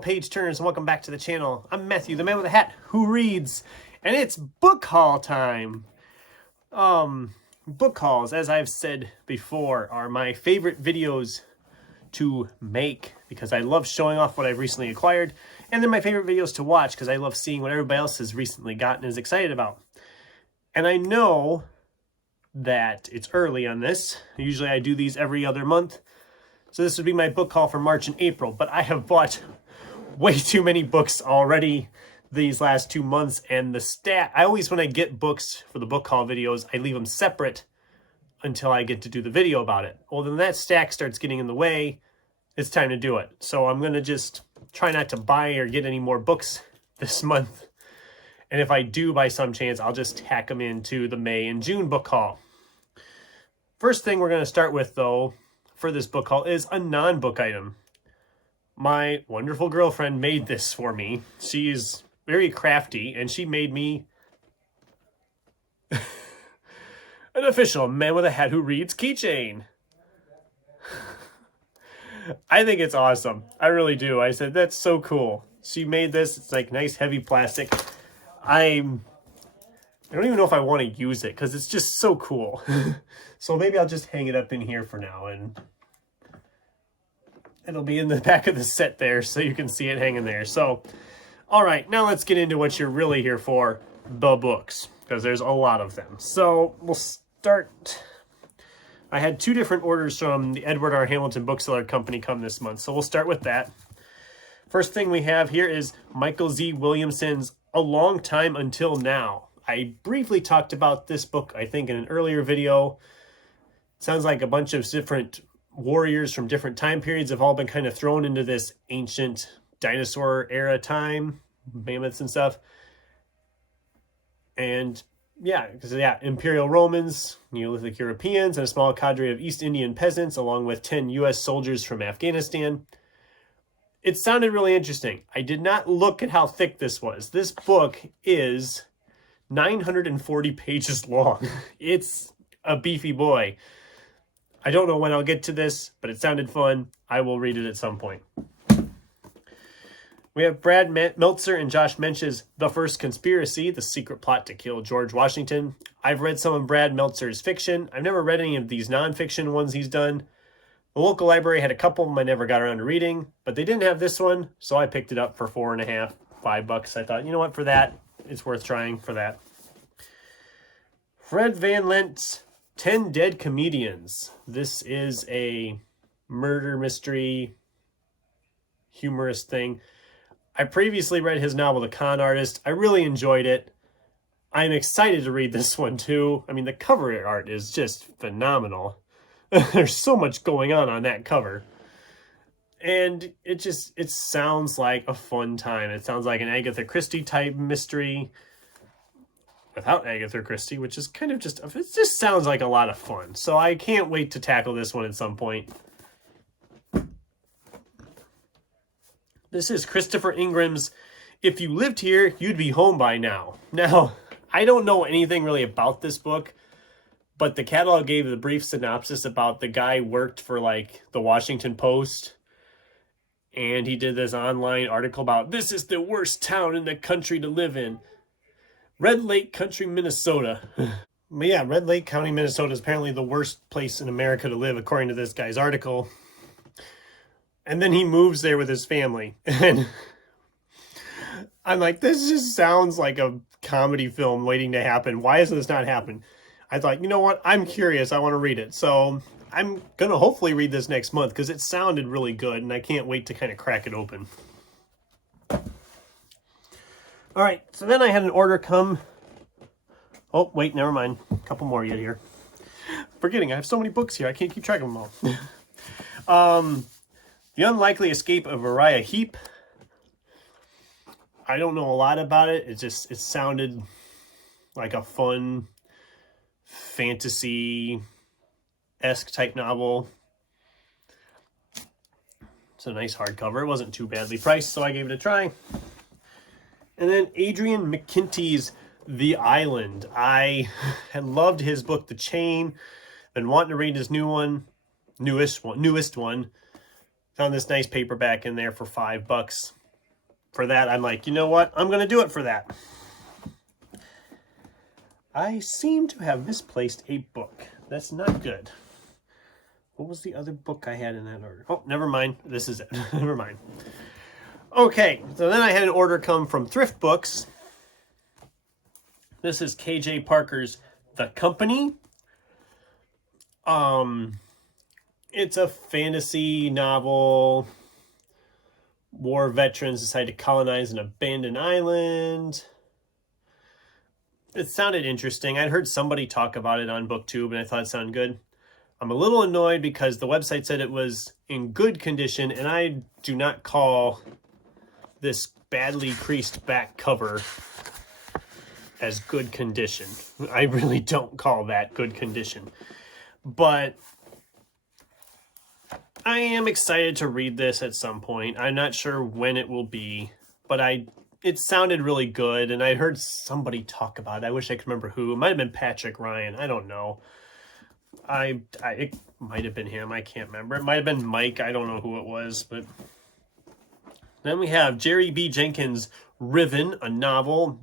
page turners, and welcome back to the channel. I'm Matthew, the man with the hat who reads, and it's book haul time. Book hauls, as I've said before, are my favorite videos to make because I love showing off what I've recently acquired, and they're my favorite videos to watch because I love seeing what everybody else has recently gotten and is excited about. And I know that it's early on this. Usually I do these every other month. So this would be my book haul for March and April, but I have bought way too many books already these last 2 months, and I always, when I get books for the book haul videos, I leave them separate until I get to do the video about it. Well, then that stack starts getting in the way. It's time to do it. So I'm going to just try not to buy or get any more books this month. And if I do by some chance, I'll just tack them into the May and June book haul. First thing we're going to start with, though, for this book haul is a non-book item. My wonderful girlfriend made this for me. She's very crafty, and she made me an official man with a hat who reads keychain. I think it's awesome. I really do. I said, that's so cool. She made this. It's like nice heavy plastic. I don't even know if I want to use it because it's just so cool. So maybe I'll just hang it up in here for now, and it'll be in the back of the set there so you can see it hanging there. So, all right, now let's get into what you're really here for, the books, because there's a lot of them. So we'll start. I had 2 different orders from the Edward R. Hamilton Bookseller Company come this month, so we'll start with that. First thing we have here is Michael Z. Williamson's A Long Time Until Now. I briefly talked about this book, I think, in an earlier video. It sounds like a bunch of different warriors from different time periods have all been kind of thrown into this ancient dinosaur era time, mammoths and stuff. And yeah, because Imperial Romans, Neolithic Europeans, and a small cadre of East Indian peasants, along with 10 U.S. soldiers from Afghanistan. It sounded really interesting. I did not look at how thick this was. This book is 940 pages long. It's a beefy boy. I don't know when I'll get to this, but it sounded fun. I will read it at some point. We have Brad Meltzer and Josh Mensch's The First Conspiracy, The Secret Plot to Kill George Washington. I've read some of Brad Meltzer's fiction. I've never read any of these nonfiction ones he's done. The local library had a couple of them I never got around to reading, but they didn't have this one, so I picked it up for $4.50, $5. I thought, you know what, for that, it's worth trying for that. Fred Van Lent's 10 Dead Comedians. This is a murder mystery, humorous thing. I previously read his novel, The Con Artist. I really enjoyed it. I'm excited to read this one too. I mean, the cover art is just phenomenal. There's so much going on that cover. And it sounds like a fun time. It sounds like an Agatha Christie type mystery without Agatha Christie, which is kind of it just sounds like a lot of fun. So I can't wait to tackle this one at some point. This is Christopher Ingram's If You Lived Here, You'd Be Home by Now. Now, I don't know anything really about this book, but the catalog gave the brief synopsis about the guy worked for like the Washington Post, and he did this online article about this is the worst town in the country to live in. Red Lake Country, Minnesota. But yeah, Red Lake County, Minnesota is apparently the worst place in America to live, according to this guy's article. And then he moves there with his family. And I'm like, this just sounds like a comedy film waiting to happen. Why hasn't this not happened? I thought, you know what? I'm curious. I want to read it. So I'm going to hopefully read this next month because it sounded really good. And I can't wait to kind of crack it open. All right, so then I had an order come. Oh, wait, never mind. A couple more yet here. Forgetting, I have so many books here. I can't keep track of them all. The Unlikely Escape of Uriah Heep. I don't know a lot about it. It sounded like a fun fantasy-esque type novel. It's a nice hardcover. It wasn't too badly priced, so I gave it a try. And then Adrian McKinty's The Island. I had loved his book, The Chain. Been wanting to read his newest one. Found this nice paperback in there for $5. for that, I'm like, you know what? I'm going to do it for that. I seem to have misplaced a book. That's not good. What was the other book I had in that order? Oh, never mind. This is it. Never mind. Okay, so then I had an order come from Thrift Books. This is KJ Parker's The Company. It's a fantasy novel. War veterans decide to colonize an abandoned island. It sounded interesting. I'd heard somebody talk about it on BookTube, and I thought it sounded good. I'm a little annoyed because the website said it was in good condition, and I do not call this badly creased back cover as good condition. I really don't call that good condition. But I am excited to read this at some point. I'm not sure when it will be, but it sounded really good, and I heard somebody talk about it. I wish I could remember who. It might have been Patrick Ryan. I don't know. It might have been him. I can't remember. It might have been Mike. I don't know who it was. But then we have Jerry B. Jenkins' Riven, a novel.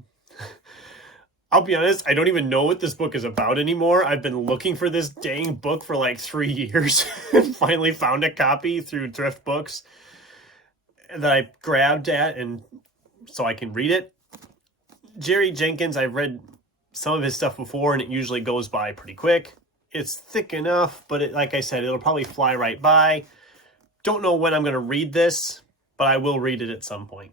I'll be honest, I don't even know what this book is about anymore. I've been looking for this dang book for like 3 years and finally found a copy through Thrift Books that I grabbed at and so I can read it. Jerry Jenkins, I've read some of his stuff before and it usually goes by pretty quick. It's thick enough, but like I said, it'll probably fly right by. Don't know when I'm going to read this, but I will read it at some point.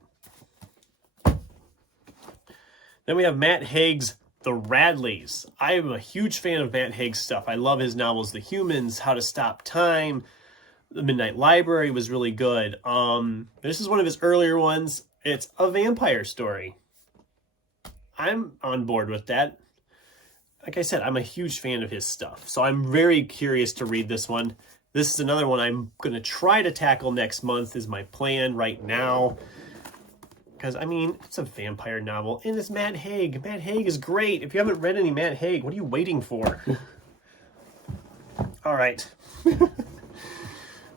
Then we have Matt Haig's The Radleys. I am a huge fan of Matt Haig's stuff. I love his novels, The Humans, How to Stop Time. The Midnight Library was really good. This is one of his earlier ones. It's a vampire story. I'm on board with that. Like I said, I'm a huge fan of his stuff. So I'm very curious to read this one. This is another one I'm going to try to tackle next month is my plan right now. Because, I mean, it's a vampire novel, and it's Matt Haig. Matt Haig is great. If you haven't read any Matt Haig, what are you waiting for? All right.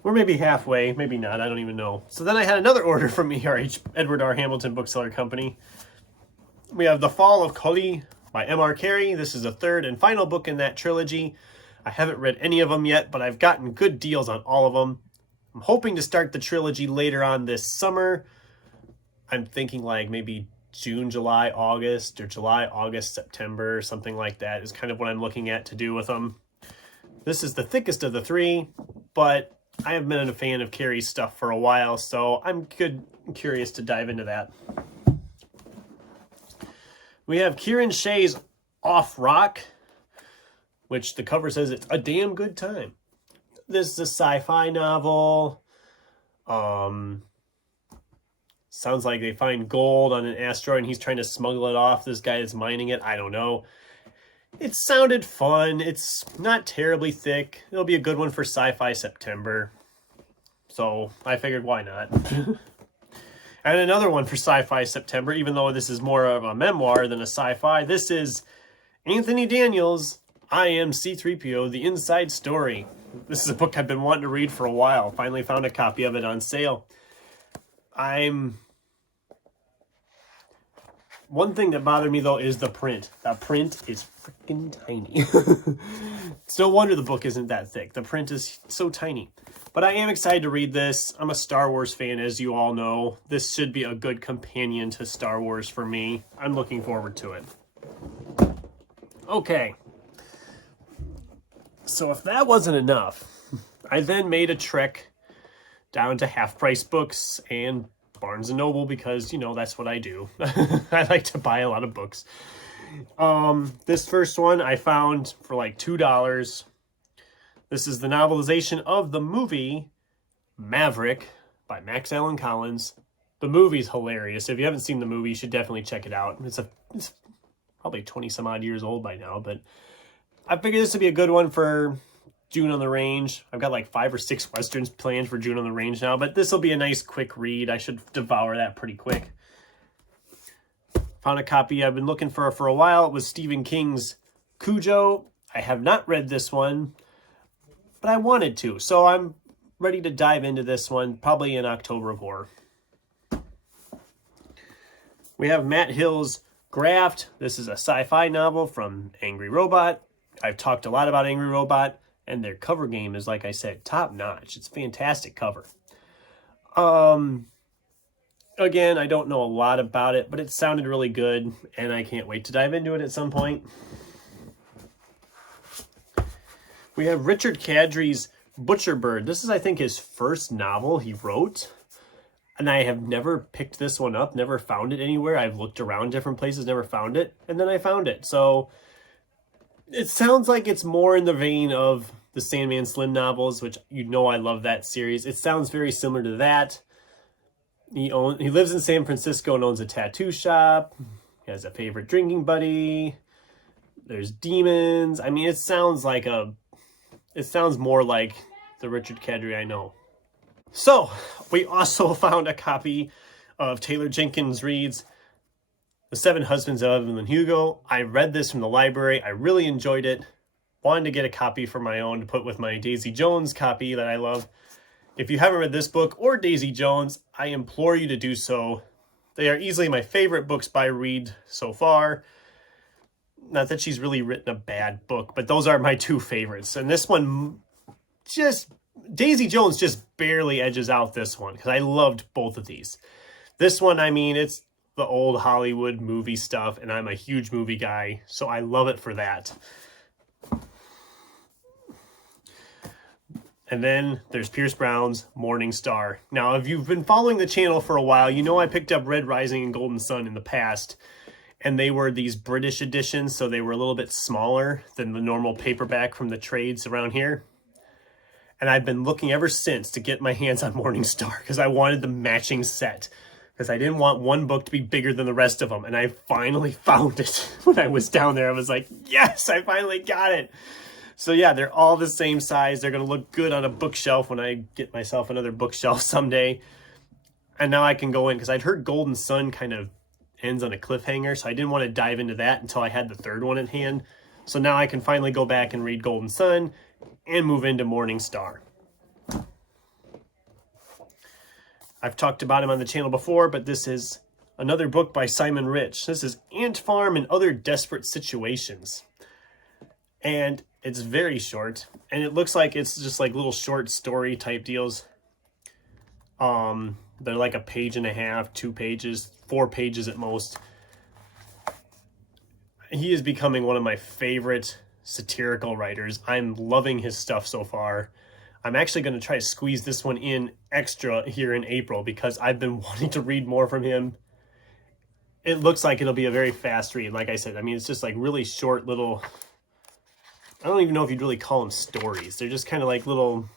We're maybe halfway, maybe not, I don't even know. So then I had another order from ERH, Edward R. Hamilton Bookseller Company. We have The Fall of Cully by M.R. Carey. This is the third and final book in that trilogy. I haven't read any of them yet, but I've gotten good deals on all of them. I'm hoping to start the trilogy later on this summer. I'm thinking like maybe June, July, August, or July, August, September, something like that is kind of what I'm looking at to do with them. This is the thickest of the three, but I have been a fan of Carey's stuff for a while, so I'm curious to dive into that. We have Kieran Shea's Off Rock, which the cover says it's a damn good time. This is a sci-fi novel. Sounds like they find gold on an asteroid and he's trying to smuggle it off. This guy is mining it. I don't know. It sounded fun. It's not terribly thick. It'll be a good one for Sci-Fi September. So I figured, why not? And another one for Sci-Fi September, even though this is more of a memoir than a sci-fi. This is Anthony Daniels' I Am C-3PO, The Inside Story. This is a book I've been wanting to read for a while. Finally found a copy of it on sale. One thing that bothered me, though, is the print. The print is freaking tiny. It's no wonder the book isn't that thick. The print is so tiny. But I am excited to read this. I'm a Star Wars fan, as you all know. This should be a good companion to Star Wars for me. I'm looking forward to it. Okay. So if that wasn't enough, I then made a trek down to Half Price Books and Barnes & Noble because, you know, that's what I do. I like to buy a lot of books. This first one I found for like $2. This is the novelization of the movie Maverick by Max Allan Collins. The movie's hilarious. If you haven't seen the movie, you should definitely check it out. It's probably 20 some odd years old by now, but I figured this would be a good one for June on the Range. I've got like 5 or 6 Westerns planned for June on the Range now, but this will be a nice quick read. I should devour that pretty quick. Found a copy I've been looking for a while. It was Stephen King's Cujo. I have not read this one, but I wanted to, so I'm ready to dive into this one, probably in October of Horror. We have Matt Hill's Graft. This is a sci-fi novel from Angry Robot. I've talked a lot about Angry Robot, and their cover game is, like I said, top notch. It's a fantastic cover. Again, I don't know a lot about it, but it sounded really good, and I can't wait to dive into it at some point. We have Richard Kadri's Butcher Bird. This is, I think, his first novel he wrote, and I have never picked this one up, never found it anywhere. I've looked around different places, never found it, and then I found it. So it sounds like it's more in the vein of the Sandman Slim novels, which you know I love that series. It sounds very similar to that. He lives in San Francisco and owns a tattoo shop. He has a favorite drinking buddy. There's demons. I mean, it sounds more like the Richard Kadri I know. So, we also found a copy of Taylor Jenkins Reid's The Seven Husbands of Evelyn Hugo. I read this from the library. I really enjoyed it. Wanted to get a copy for my own to put with my Daisy Jones copy that I love. If you haven't read this book or Daisy Jones, I implore you to do so. They are easily my favorite books by Reid so far. Not that she's really written a bad book, but those are my two favorites. And this one, Daisy Jones just barely edges out this one, because I loved both of these. This one, I mean, it's the old Hollywood movie stuff, and I'm a huge movie guy, so I love it for that. And then there's Pierce Brown's Morning Star. Now, if you've been following the channel for a while, you know I picked up Red Rising and Golden Sun in the past. And they were these British editions, so they were a little bit smaller than the normal paperback from the trades around here. And I've been looking ever since to get my hands on Morning Star, because I wanted the matching set. Because I didn't want one book to be bigger than the rest of them. And I finally found it when I was down there. I was like, yes, I finally got it. So yeah, they're all the same size. They're going to look good on a bookshelf when I get myself another bookshelf someday. And now I can go in, because I'd heard Golden Sun kind of ends on a cliffhanger, so I didn't want to dive into that until I had the third one at hand. So now I can finally go back and read Golden Sun and move into Morning Star. I've talked about him on the channel before, but this is another book by Simon Rich. This is Ant Farm and Other Desperate Situations. And it's very short, and it looks like it's just like little short story type deals. They're like a page and a half, 2 pages, 4 pages at most. He is becoming one of my favorite satirical writers. I'm loving his stuff so far. I'm actually going to try to squeeze this one in extra here in April, because I've been wanting to read more from him. It looks like it'll be a very fast read. Like I said, I mean, it's just like really short little, I don't even know if you'd really call them stories. They're just kind of like little,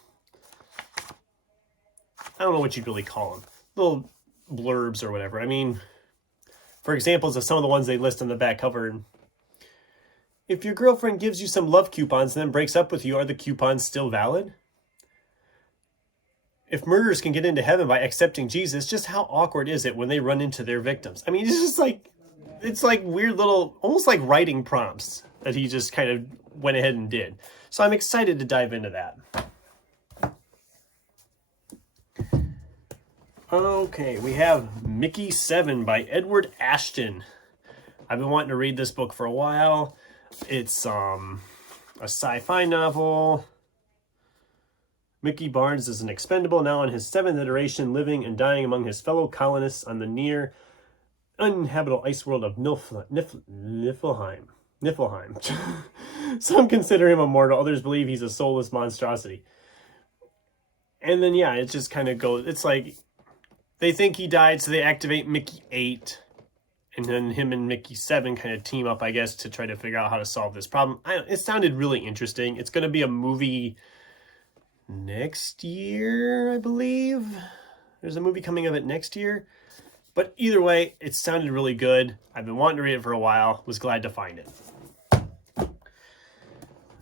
I don't know what you'd really call them. Little blurbs or whatever. I mean, for examples of some of the ones they list on the back cover. If your girlfriend gives you some love coupons and then breaks up with you, are the coupons still valid? If murderers can get into heaven by accepting Jesus, just how awkward is it when they run into their victims? I mean, it's just like, it's like weird little, almost like writing prompts that he just kind of went ahead and did. So I'm excited to dive into that. Okay, we have Mickey 7 by Edward Ashton. I've been wanting to read this book for a while. It's a sci-fi novel. Mickey Barnes is an expendable, now on his 7th iteration, living and dying among his fellow colonists on the near uninhabitable ice world of Niflheim. Some consider him immortal, others believe he's a soulless monstrosity. And then, yeah, it just kind of goes, it's like, they think he died, so they activate Mickey 8. And then him and Mickey 7 kind of team up, I guess, to try to figure out how to solve this problem. It sounded really interesting. It's going to be a movie next year, I believe. There's a movie coming of it next year. But either way, it sounded really good. I've been wanting to read it for a while. Was glad to find it.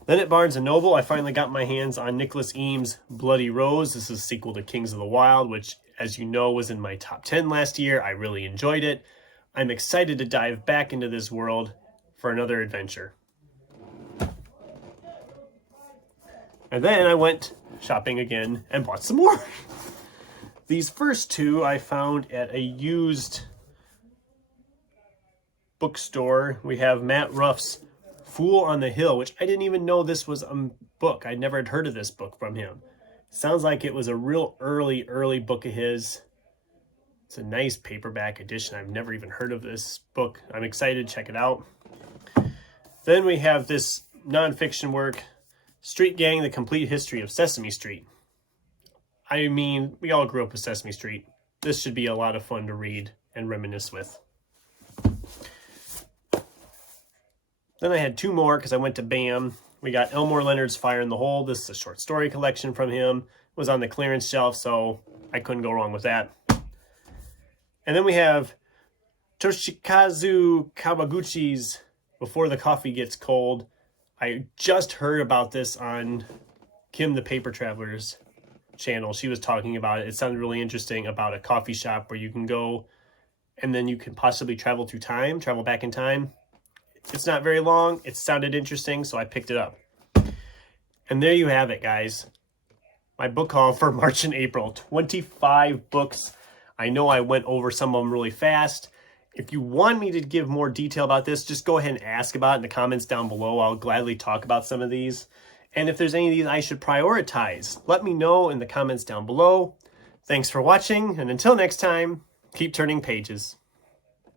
Then at Barnes & Noble, I finally got my hands on Nicholas Eames' Bloody Rose. This is a sequel to Kings of the Wild, which, as you know, was in my top 10 last year. I really enjoyed it. I'm excited to dive back into this world for another adventure. And then I went shopping again and bought some more. These first two I found at a used bookstore, we have Matt Ruff's Fool on the Hill, which I didn't even know this was a book. I never had heard of this book from him. Sounds like it was a real early book of his. It's a nice paperback edition. I've never even heard of this book. I'm excited to check it out. Then we have this nonfiction work, Street Gang, The Complete History of Sesame Street. I mean, we all grew up with Sesame Street. This should be a lot of fun to read and reminisce with. Then I had two more because I went to BAM. We got Elmore Leonard's Fire in the Hole. This is a short story collection from him. It was on the clearance shelf, so I couldn't go wrong with that. And then we have Toshikazu Kawaguchi's Before the Coffee Gets Cold. I just heard about this on Kim the Paper Traveler's channel. She was talking about it. It sounded really interesting, about a coffee shop where you can go and then you can possibly travel back in time. It's not very long. It sounded interesting, so I picked it up. And there you have it, guys. My book haul for March and April. 25 books. I know I went over some of them really fast. If you want me to give more detail about this, just go ahead and ask about it in the comments down below. I'll gladly talk about some of these. And if there's any of these I should prioritize, let me know in the comments down below. Thanks for watching, and until next time, keep turning pages.